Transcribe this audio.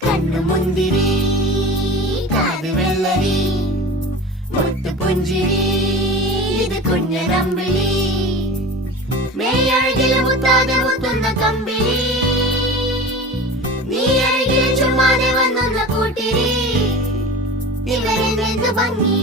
കണ്ണുമുന്തിരി കാത് വെള്ളരി മുത്തുപുഞ്ചിരി ഇത് കുഞ്ഞനമ്പിളി മേയഴകിൽ മുത്താതെ മുത്തുന്ന കമ്പിളി നീ അരികിൽ ചുമ്മാതെ വന്നൊന്ന കൂട്ടിരി ഇവരിൽ നിന്ന് ഭംഗി